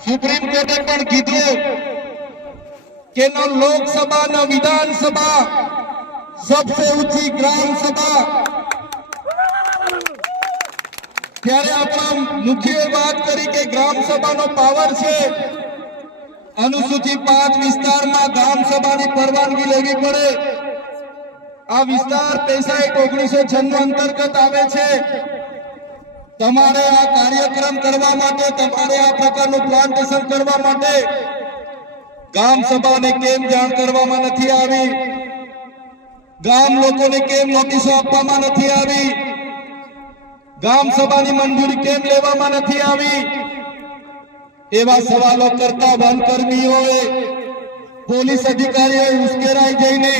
Supreme कोर्टे पण कीधुं के न लोकसभा न विधानसभा सबसे ऊंची ग्राम सभा त्यारे आपणा मुख्य बात करी के ग्राम सभा नो पावर छे अनुसूचित 5 विस्तार में ग्राम सभा की परवानगी लेवी पड़े। आ विस्तार 1996 अंतर्गत आवे छे। तमारे आ कार्यक्रम करवा माटे तमारे आ प्रकारનું પ્લાન્ટેશન करवा माटे गाम सभा ने केम जाण करवामां नथी आवी, गाम लोकोने केम नोटिसो आपवामां नथी आवी, गाम सभानी मंजूरी केम लेवामां नथी आवी। एवा सवालों करता वनकर्मीओए पोलीस अधिकारीओए उश्केराई जईने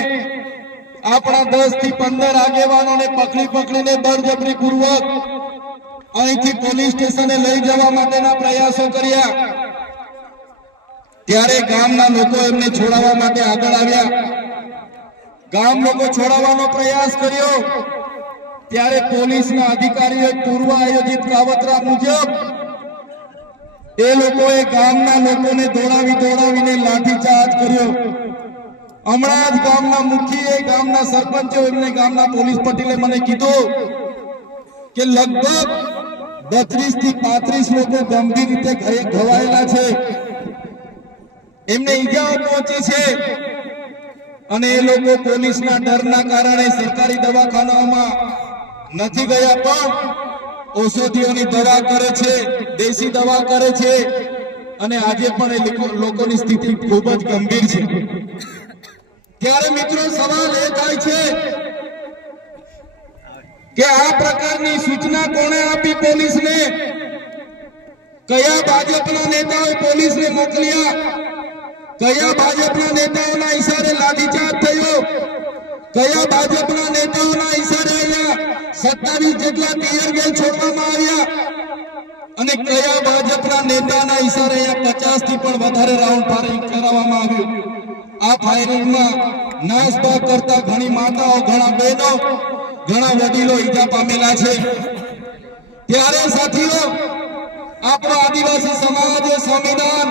आपणा 10 થી 15 આગેવાનોને પકડીને બળજબરીપૂર્વક અહીંથી પોલીસ સ્ટેશને લઈ જવા માટેના પ્રયાસો કર્યા। ત્યારે ગામના લોકો એમને છોડાવવા માટે આગળ આવ્યા। ગામ લોકો છોડાવવાનો પ્રયાસ કર્યો ત્યારે પોલીસના અધિકારીઓએ પૂર્વ આયોજિત કાવતરા મુજબ એ લોકોએ ગામના લોકોને દોડાવીને લાઠીચાર્જ કર્યો। હમણાં જ ગામના મુખીએ ગામના સરપંચો એમને ગામના પોલીસ પટેલે મને કીધું કે લગભગ 32 થી 35 લોકો ગંભીર રીતે ઘવાયેલા છે, એમને ઈજાઓ પહોંચી છે અને એ લોકો પોલીસના ડરના કારણે સરકારી દવાખાનાઓમાં નથી ગયા પણ औषधिओनी दवा करे छे, देशी दवा करे छे અને આજે પણ એ લોકોની સ્થિતિ ખૂબ જ ગંભીર છે। ત્યારે મિત્રો સવાલ એ થાય છે કે આ પ્રકારની સૂચના કોણે આપી પોલીસને? કયા ભાજપના નેતાઓએ પોલીસને મોકલ્યા? કયા ભાજપના નેતાઓના ઈશારે લાઠીચાર્જ થયો? કયા ભાજપના નેતાઓના ઈશારે અહીંયા 27 જેટલા ટીયર ગેસ છોડવામાં આવ્યા અને કયા ભાજપના નેતાના ઈશારે અહીંયા 50 થી પણ વધારે રાઉન્ડ ફાયરિંગ કરાવવામાં આવ્યું। આ ફાયરિંગમાં નાસભાગ કરતા ઘણી માતાઓ, ઘણા બહેનો, ઘણા વડીલો ઈજા પામેલા છે। ત્યારે સાથીઓ આપણો આદિવાસી સમાજ એ સંવિધાન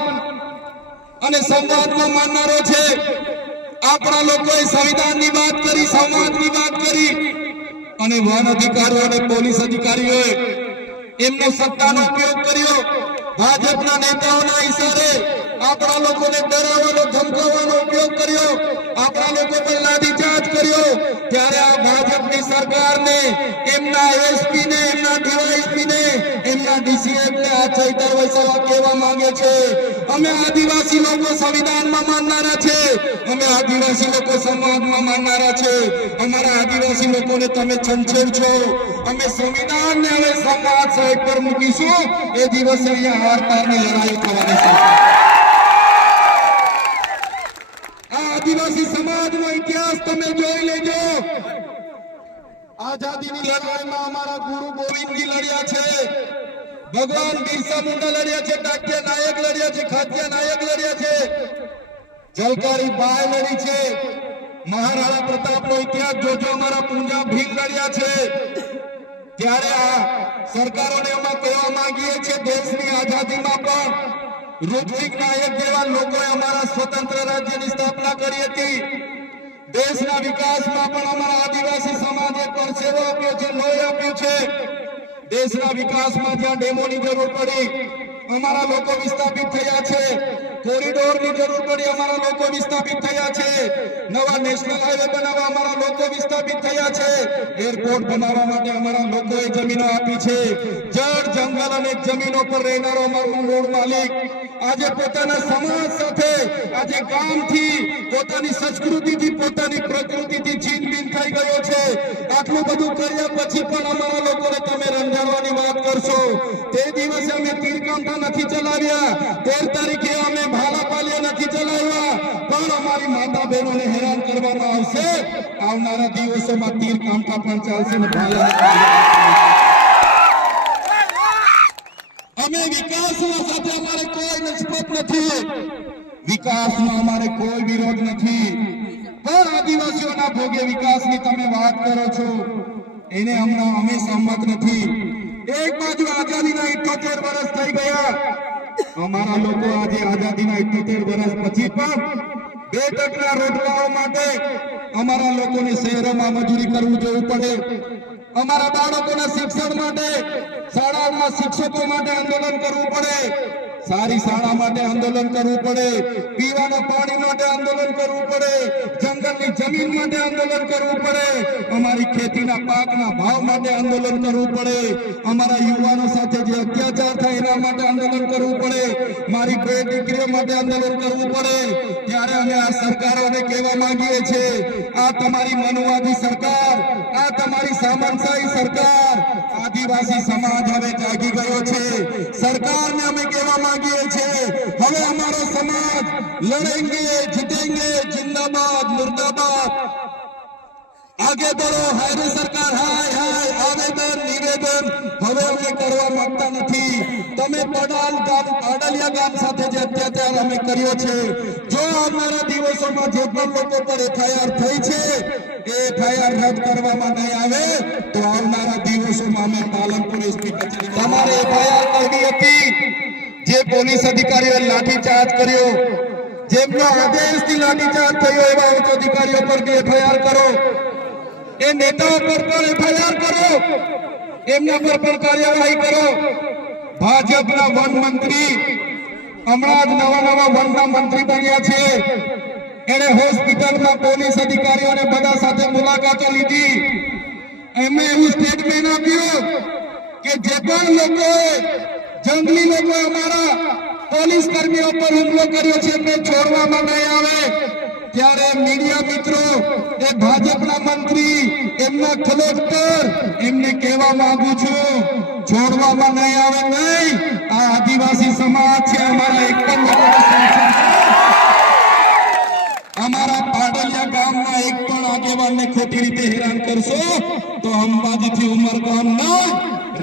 અને સંવાદમાં માનનારો છે। આપણા લોકોએ સંવિધાનની વાત કરી, સમાજની વાત કરી અને વન અધિકારીઓ અને પોલીસ અધિકારીઓએ એમનો સત્તાનો ઉપયોગ કર્યો। ભાજપના નેતાઓના ઈશારે આપણા લોકોને ડરાવવાનો, ધમકાવવાનો ઉપયોગ કર્યો, આપણા લોકો પર લાઠીચાર્જ કર્યો। ત્યારે આ ભાજપની સરકારને, એમના એસપી ને, એમના ડીવાયએસપી ને, એમના ડીસીએફ ને આ ચૈતર વૈસાવા કહેવા માંગે છે અમે આદિવાસી લોકો સંવિધાનમાં માનનારા છે, અમે આદિવાસી લોકો સમાજમાં માનનારા છે, અમારા આદિવાસી લોકોને તમે છંછેડશો, અમે સંવિધાનને હવે સમાજ સાઈડ પર મૂકીશું। એ દિવસે અહીંયા હાર પારની લડાઈ થવાની છે। आदिवासी समाज नो इतिहास तमे जोई लेजो। आजादी की लड़ाई में हमारा गुरु गोविंद जी लड़िया छे, भगवान बिरसा मुंडा लड़िया छे, टाकिया नायक लड़िया छे, खातिया नायक लड़िया छे, झलकारी बाई लड़ी छे, महाराणा प्रताप नो इतिहास जोजो हमारा पूंजा भील लड़िया छे। त्यारे आ सरकारोने अमा कहेवा मांगीए छे देशनी आजादी में पण रूपसिंह नायक जेवा लोकोए अमारा स्वतंत्र राज्यनी स्थापना करी हती। देशना विकासमां पण अमारा आदिवासी समाजे परसेवो आप्यो छे, लोही आप्युं छे। देशना विकासमां ज्यां डेमोनी जरूर पड़ी અમારા લોકો વિસ્થાપિત થયા છે, કોરિડોરની જરૂર પડી અમારા લોકો વિસ્થાપિત થયા છે, નવા નેશનલ હાઈવે બનાવવા અમારા લોકો વિસ્થાપિત થયા છે, એરપોર્ટ બનાવવા માટે અમારા લોકોએ જમીનો આપી છે, જળ જંગલ અને જમીનો પર રહેનારો અમારો મૂળ માલિક આજે પોતાના સમાજ સાથે આજે ગામથી પોતાની સંસ્કૃતિથી પોતાની પ્રકૃતિથી છીનબીન થઈ ગયો છે। આટલું બધું કર્યા પછી પણ અમારા લોકોને તમે રંજાડવાની વાત કરશો। તે દિવસે અમે તીરકાંઠા નથી ચલાવ્યા, 13 તારીખે અમે ભાલાપાલિયા નથી ચલાવ્યા, પણ અમારી માતા બહેનોને હેરાન કરવામાં આવશે। આવનારા દિવસોમાં તીરકાંઠા પણ ચાલશે ને ભાલા। અમે વિકાસના સાથે અમારે કોઈ નિસ્બત નથી, વિકાસમાં અમારે કોઈ વિરોધ નથી, પણ આદિવાસીઓના ભોગે વિકાસની તમે વાત કરો છો એને હમણાં અમે સહમત નથી। એક બાજુ આઝાદીના 78 વર્ષ થઈ ગયા, અમારા લોકો આજે આઝાદીના 78 વર્ષ પછી પણ 2 રોટલાઓ માટે અમારા લોકોને શહેરોમાં મજૂરી કરવું જવું પડે, અમારા બાળકોના શિક્ષણ માટે શાળાઓમાં શિક્ષકો માટે આંદોલન કરવું પડે, સારી શાળા માટે આંદોલન કરવું પડે, પીવાના પાણી માટે આંદોલન કરવું પડે, જંગલની જમીન માટે આંદોલન કરવું પડે, અમારી ખેતીના પાકના ભાવ માટે આંદોલન કરવું પડે, અમારા યુવાનો સાથે જે અત્યાચાર થાય એના માટે આંદોલન કરવું પડે, મારી બે દીકરીઓ માટે આંદોલન કરવું પડે। ત્યારે અમે આ સરકારોને કહેવા માંગીએ છીએ, આ તમારી મનુવાદી સરકાર, આ તમારી સામંતશાહી સરકાર, આદિવાસી સમાજ હવે જાગી ગયો છે। સરકારને અમે કહેવા માંગીએ છીએ, હવે અમારો સમાજ લડેંગે જીતેંગે, जिंदाबाद मुर्दाबाद, आगे बढ़ो, हाय सरकार, हाय हाय, आवेदन निवेदन હવે અમે કરવા માંગતા નથી। તમે પાડલિયા ગામ સાથે જે અત્યાચાર અમે કર્યો છે, જો આવનારા દિવસોમાં જે પણ લોકો પર એફઆઈઆર થઈ છે એ એફઆઈઆર રદ કરવામાં નહીં આવે તો આવનારા દિવસોમાં અમે પાલનપુર એસપી કચેરી તમારે એફઆઈઆર કરવી હતી। જે પોલીસ અધિકારીઓએ લાઠીચાર્જ કર્યો, જેમનો આદેશથી લાઠીચાર્જ થયો એવા ઉચ્ચ અધિકારીઓ પર એફઆઈઆર કરો, એ નેતાઓ પર પણ એફઆઈઆર કરો, એમના પર પણ કાર્યવાહી કરો। ભાજપના વન મંત્રી હમણાં જ નવા વનના મંત્રી બન્યા છે, એને હોસ્પિટલમાં પોલીસ અધિકારીઓને બધા સાથે મુલાકાતો લીધી, એમણે એવું સ્ટેટમેન્ટ આપ્યું કે જે પણ લોકોએ જંગલી લોકો અમારા પોલીસ કર્મીઓ પર હુમલો કર્યો છે એમને છોડવામાં નહીં આવે। ત્યારે મીડિયા મિત્રો, એ ભાજપના મંત્રી, એમના કલેક્ટર, એમને કહેવા માંગુ છું, છોડવામાં નહીં આવે નહીં। આ આદિવાસી સમાજ છે, અમારા એક પણ અમારા પાડલિયા ગામના એક પણ આગેવાનને ખોટી રીતે હેરાન કરશો તો અંબાજીથી ઉમરગામ નહીં,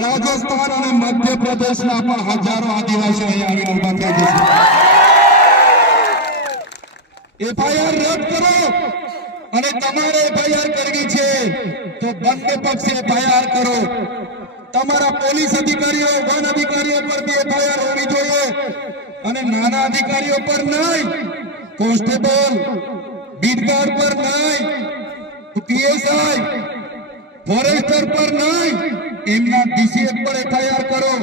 રાજસ્થાન અને મધ્યપ્રદેશના પણ હજારો આદિવાસીઓ અહીંયા આવીને ઉભા થઈ જશે। એફઆઈઆર રદ કરો, અને તમારે એફઆઈઆર કરવી છે તો બંને પક્ષે એફઆઈઆર કરો। તમારા પોલીસ અધિકારીઓ, વન અધિકારીઓ પર બી એફઆઈઆર હોવી જોઈએ, અને નાના અધિકારીઓ પર નહીં, કોન્સ્ટેબલ, બીટગાર્ડ પર નહીં, પીએસઆઈ, ફોરેસ્ટર પર નહીં, એમના ડીસીએફ પર એફઆઈઆર કરો,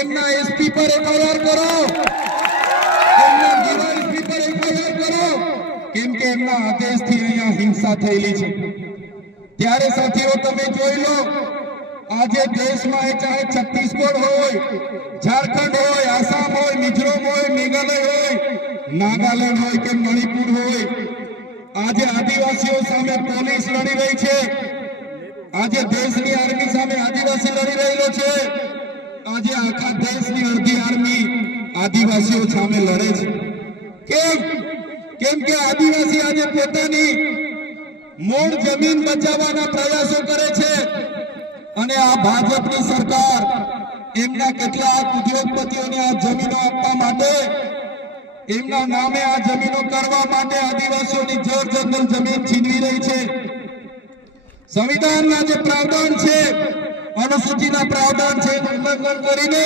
એમના એસપી પર એફઆઈઆર કરો, એમના ડીવાયએસપી પર એફઆઈઆર કરો, કેમ કે એમના આદેશથી અહીંયા હિંસા થયેલી છે। ત્યારે સાથીઓ તમે જોઈ લો, આજે દેશમાં ચાહે છત્તીસગઢ હોય, ઝારખંડ હોય, આસામ હોય, મિઝોરમ હોય, મેઘાલય હોય, નાગાલેન્ડ હોય કે મણિપુર હોય, આજે આદિવાસીઓ સામે પોલીસ લડી રહી છે, આજે દેશની આર્મી સામે આદિવાસી લડી રહેલો છે, આજે આખા દેશની અડધી આર્મી આદિવાસીઓ સામે લડે છે। કેમ કે આદિવાસી આજે પોતાની મૂળ જમીન બચાવવાના પ્રયાસો કરે છે, અને આ ભાજપની સરકાર એમના કેટલાક ઉદ્યોગપતિઓને આ જમીનો આપવા માટે, એમના નામે આ જમીનો કરવા માટે આદિવાસીઓની જળ જંગલ જમીન છીનવી રહી છે। સંવિધાનના જે પ્રાવધાન છે, અનુસૂચિના પ્રાવધાન છે, ઉલ્લંઘન કરીને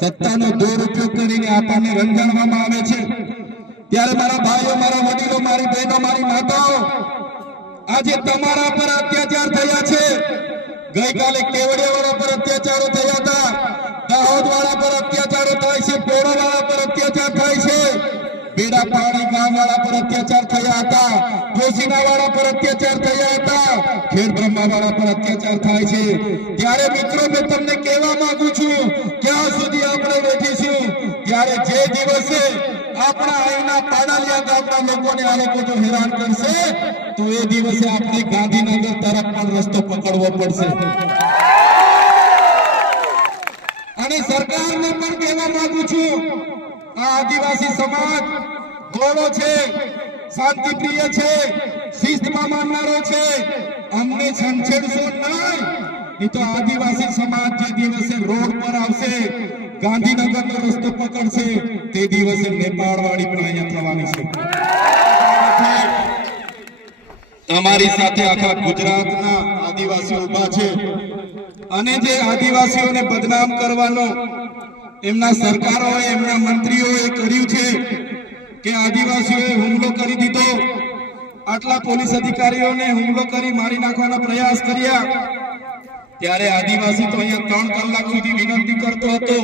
સત્તાનો દુરુપયોગ કરીને આપણને રંજાડવામાં આવે છે। ત્યારે મારા ભાઈઓ, મારા વડીલો, મારી બહેનો, મારી માતાઓ, આજે તમારા પર અત્યાચાર થયા છે। ગઈકાલે કેવડિયાવાળા પર અત્યાચારો થયા હતા, દાહોદ વાળા પર અત્યાચારો થાય છે, પોળો વાળા પર અત્યાચાર થાય છે, બેડા પાણી ગામ વાળા પર અત્યાચાર થયા હતા, જોશીના વાળા પર અત્યાચાર થયા હતા, ખેડ બ્રહ્મા વાળા પર અત્યાચાર થાય છે। ત્યારે મિત્રો મેં તમને કહેવા માંગુ છું, ક્યાં સુધી આપણે બેઠીશું? ત્યારે જે દિવસે આપણા અહીંના પાડાલિયા ગામના લોકોને આ લોકો જો હેરાન કરશે તો એ દિવસે આપણે ગાંધીનગર તરફ પણ રસ્તો પકડવો પડશે। અને સરકારને પણ કહેવા માંગુ છું, આ આદિવાસી સમાજ ગોળો છે, શાંતિપ્રિય છે, શિસ્તમાં માનનારો છે, અમને છંછેડશો નહીં, નહીં તો આદિવાસી સમાજ જે દિવસે રોડ પર આવશે, ગાંધીનગરનો રસ્તો પકડશે, તે દિવસે નેપાળ વાળી પણ અહીંયા થવાની છે। તમારી સાથે આખા ગુજરાતના આદિવાસીઓ ઉભા છે અને જે આદિવાસીઓને બદનામ કરવાનો એમના સરકારોએ, એમના મંત્રીઓએ કર્યું છે કે આદિવાસીઓએ હુમલો કરી દીધો, આટલા પોલીસ અધિકારીઓને હુમલો કરી મારી નાખવાના પ્રયાસ કર્યા, ત્યારે આદિવાસી તો અહીંયા 3 કલાક સુધી વિનંતી કરતો હતો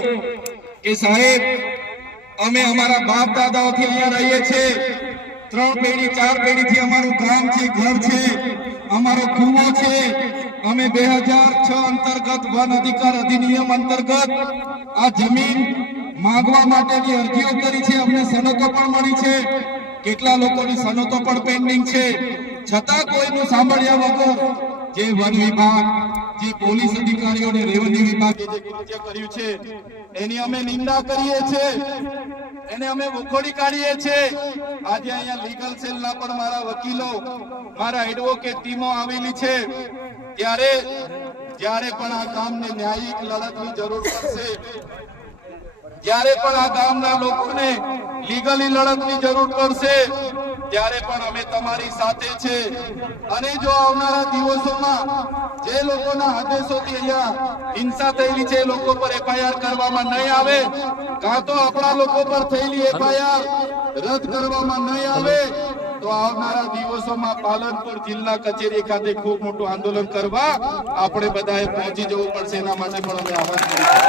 કે સાહેબ અમે અમારા બાપ દાદાઓથી અહીંયા રહીએ છીએ, 3 પેઢી 4 પેઢીથી અમારું ગામ છે, ઘર છે, અમારો કૂવો છે, અમે 2006 અંતર્ગત વન અધિકાર અધિનિયમ અંતર્ગત આ જમીન માંગવા માટેની અરજીઓ કરી છે, અમને સનતો પણ મળી છે, કેટલા લોકોની સનતો પણ પેન્ડિંગ છે, છતાં કોઈનું સાંભળ્યા વગર જે વન વિભાગ, જે પોલીસ અધિકારીઓ અને રેવન્યુ વિભાગે જે કૃત્ય કર્યું છે એની અમે નિંદા કરીએ છીએ, એને અમે વખોડી કાઢીએ છીએ। આજે અહીંયા લીગલ સેલના પણ મારા વકીલો, મારા એડવોકેટ ટીમો આવેલી છે, ત્યારે જ્યારે પણ આ ગામને ન્યાયિક લડતની જરૂર પડશે, જ્યારે પણ આ ગામના લોકોને લીગલી લડતની જરૂર પડશે, ત્યારે પણ અમે તમારી સાથે છે। અને જો આવનારા દિવસોમાં જે લોકોના આદેશોથી અહીંયા હિંસા થયેલી છે એ લોકો પર એફઆઈઆર કરવામાં નહીં આવે, કાં તો આપણા લોકો પર થયેલી એફઆઈઆર રદ કરવામાં નહીં આવે, તો આવનારા દિવસોમાં પાલનપુર જિલ્લા કચેરી ખાતે ખૂબ મોટું આંદોલન કરવા આપણે બધાએ પહોંચી જવું પડશે। એના માટે પણ અમે આહવાન કરીશું।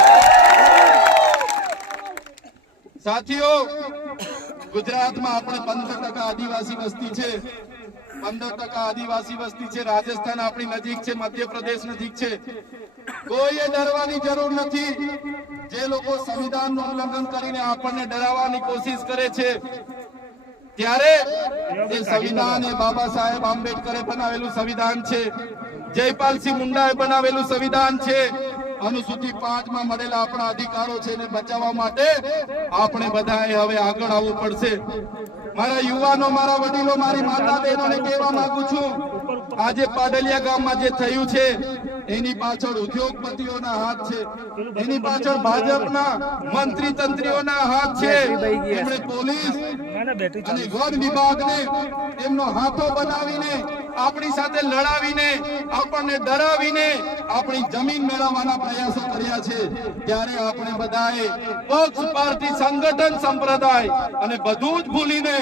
સાથીઓ, ગુજરાતમાં આપણે 15% આદિવાસી વસ્તી છે, 15% આદિવાસી વસ્તી છે, રાજસ્થાન આપણી નજીક છે, મધ્યપ્રદેશ નજીક છે, કોઈએ ડરવાની જરૂર નથી। જે લોકો સંવિધાનનું ઉલ્લંઘન કરીને આપણને ડરાવવાની કોશિશ કરે છે, ત્યારે એ સંવિધાન એ બાબા સાહેબ આંબેડકરે બનાવેલું સંવિધાન છે, જયપાલસિંહ મુંડાએ બનાવેલું સંવિધાન છે, અનુસૂચિ 5 માં મળેલા આપણા અધિકારો છે એને બચાવવા માટે આપણે બધાએ હવે આગળ આવવું પડશે। મારા યુવાનો, મારા વડીલો, મારી માતા બહેનોને કહેવા માંગુ છું, આજે પાડલિયા ગામમાં જે થયું છે એની પાછળ ઉદ્યોગપતિઓના હાથ છે, એની પાછળ ભાજપના મંત્રી તંત્રીઓના હાથ છે, એમણે પોલીસ અને વન વિભાગને તેમનો હાથો બનાવીને આપણી સાથે લડાવીને, આપણને ડરાવીને આપણી જમીન મેળવવાના પ્રયાસો કર્યા છે। ત્યારે આપણે બધાએ પક્ષ, પાર્ટી, સંગઠન, સંપ્રદાય અને બધું જ ભૂલીને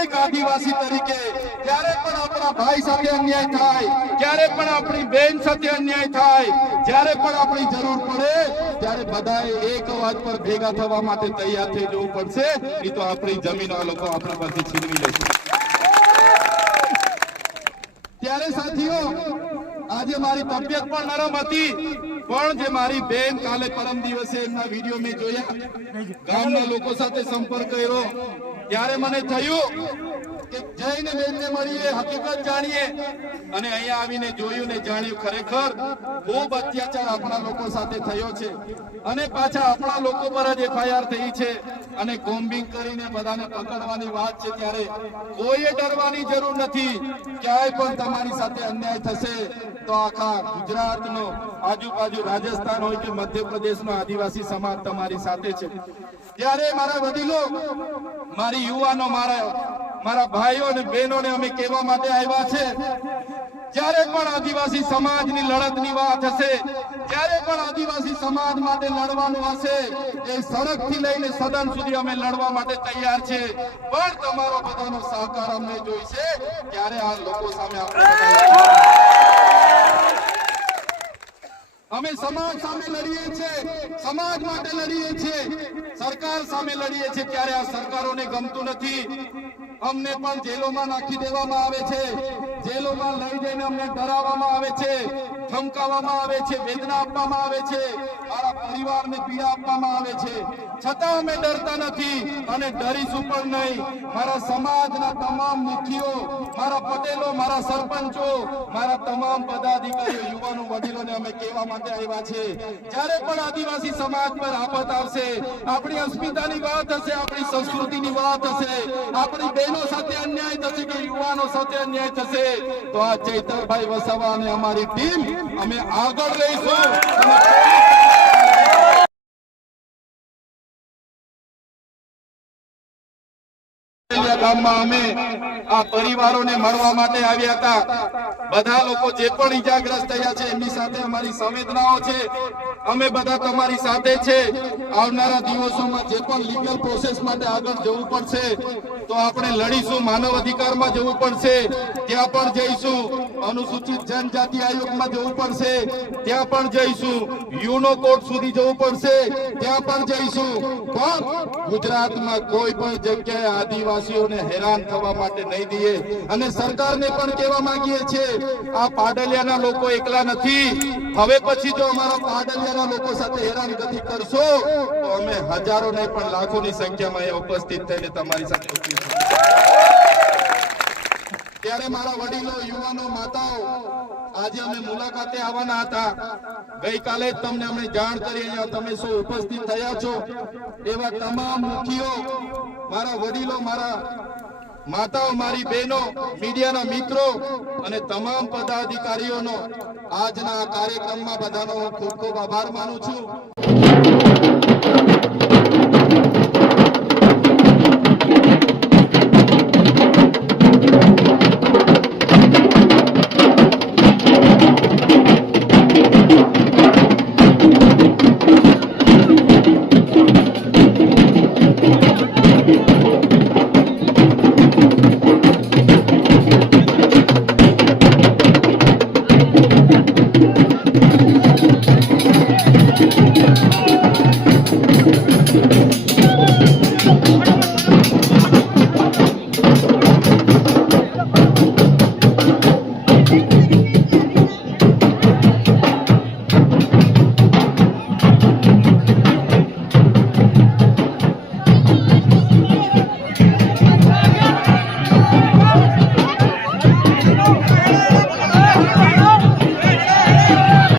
એક આદિવાસી તરીકે જ્યારે પણ આપણા ભાઈ સાથે અન્યાય થાય, જ્યારે પણ આપણી બેન સાથે અન્યાય થાય, જ્યારે પણ આપણી જરૂર પડે ત્યારે બધાએ એક અવાજ પર ભેગા થવા માટે તૈયાર થઈ જવું પડશે, નહીં તો આપણી જમીન આ લોકો આપણા પરથી છીનવી લેશે। ત્યારે સાથીઓ, આજે મારી તબિયત પણ નરમ હતી, પણ જે મારી બેન કાલે પરમ દિવસે એમના વિડીયો મેં જોયા, ગામના લોકો સાથે સંપર્ક કર્યો, ત્યારે મને થયું કે જઈને બેનને મળીએ, હકીકત જાણીએ, અને અહીંયા આવીને જોયું ને જાણ્યું ખરેખર ખૂબ અત્યાચાર આપણા લોકો સાથે થયો છે, અને પાછા આપણા લોકો પર જ એફઆઈઆર થઈ છે, અને કોમ્બિંગ કરીને બધાને પકડવાની વાત છે। ત્યારે કોઈએ ડરવાની જરૂર નથી, ક્યાંય પણ તમારી સાથે અન્યાય થશે તો આખા ગુજરાતનો, આજુબાજુ રાજસ્થાન હોય કે મધ્યપ્રદેશનો આદિવાસી સમાજ તમારી સાથે છે। ત્યારે મારા વડીલો, મારી યુવાનો, મારા ભાઈઓ અને બહેનોને અમે કહેવા માટે આવ્યા છે, જ્યારે પણ આદિવાસી સમાજની લડતની વાત હશે, જ્યારે પણ આદિવાસી સમાજ માટે લડવાનું હશે, એ સડકથી લઈને સદન સુધી અમે લડવા માટે તૈયાર છે, પણ તમારો બધાનો સહકાર અમને જોઈશે। ત્યારે આ લોકો સામે અમે સમાજ અન્યાયો સામે લડીએ છીએ, સમાજ માટે લડીએ છીએ, સરકાર સામે લડીએ છીએ, ત્યારે આ સરકારોને ગમતું નથી. અમને પણ જેલોમાં નાખી દેવામાં આવે છે, જેલોમાં લઈ જઈને અમને ડરાવવામાં આવે છે, ધમકાવવામાં આવે છે, વેદના આપવામાં આવે છે, મારા પરિવારને પીડા આપવામાં આવે છે, છતાં અમે ડરતા નથી અને ડરીશું પણ નહીં. મારા સમાજના તમામ મુખીઓ, મારા પટેલો, મારા સરપંચો, મારા તમામ પદાધિકારીઓ, યુવાનો, વડીલોને અમે કહેવા માટે આવ્યા છે, જ્યારે પણ આદિવાસી સમાજ પર આફત આવશે, આપણી અસ્મિતાની વાત હશે, આપણી સંસ્કૃતિની વાત હશે, આપણી બહેનો સાથે અન્યાય થશે કે યુવાનો સાથે અન્યાય થશે, તો આ ચૈતરભાઈ વસાવા અને અમારી ટીમ અમે આગળ રહીશું. ગામમાં અમે આ પરિવારોને મળવા માટે આવ્યા હતા. બધા લોકો જે પણ ઈજાગ્રસ્ત થયા છે એમની સાથે અમારી સંવેદનાઓ છે. અમે બધા તમારી સાથે છે. આવનારા દિવસોમાં જે પણ લીગલ પ્રોસેસ માટે આગળ જવું પડશે તો આપણે લડીશું. માનવ અધિકારમાં જવું પડશે, ત્યાં પણ જઈશું. અનુસૂચિત જનજાતિ આયોગમાં જવું પડશે, ત્યાં પણ જઈશું. યુનો કોર્ટ સુધી જવું પડશે, ત્યાં પણ જઈશું. પણ ગુજરાતમાં કોઈ પણ જગ્યાએ આદિવાસીઓને હેરાન થવા માટે નહીં દઈએ. અને સરકારને પણ કહેવા માંગીએ છીએ, આ પાડલિયાના લોકો એકલા નથી. હવે પછી જો અમારા પાડલિયાના લોકો સાથે હેરાનગતિ કરશો તો અમે હજારો નહીં પણ લાખોની સંખ્યામાં એ ઉપસ્થિત થઈને તમારી સાથે ઉપસ્થિત. ત્યારે મારા વડીલો, યુવાનો, માતાઓ, આજે અમે મુલાકાતે આવવાના હતા. ગઈકાલે જ તમને અમે જાણ કરી, અહીંયા તમે સૌ ઉપસ્થિત થયા છો. એવા તમામ મુખીઓ, મારા વડીલો, મારા માતાઓ, મારી બહેનો, મીડિયાના મિત્રો અને તમામ પદાધિકારીઓનો આજના કાર્યક્રમમાં બધાનો હું ખૂબ ખૂબ આભાર માનું છું.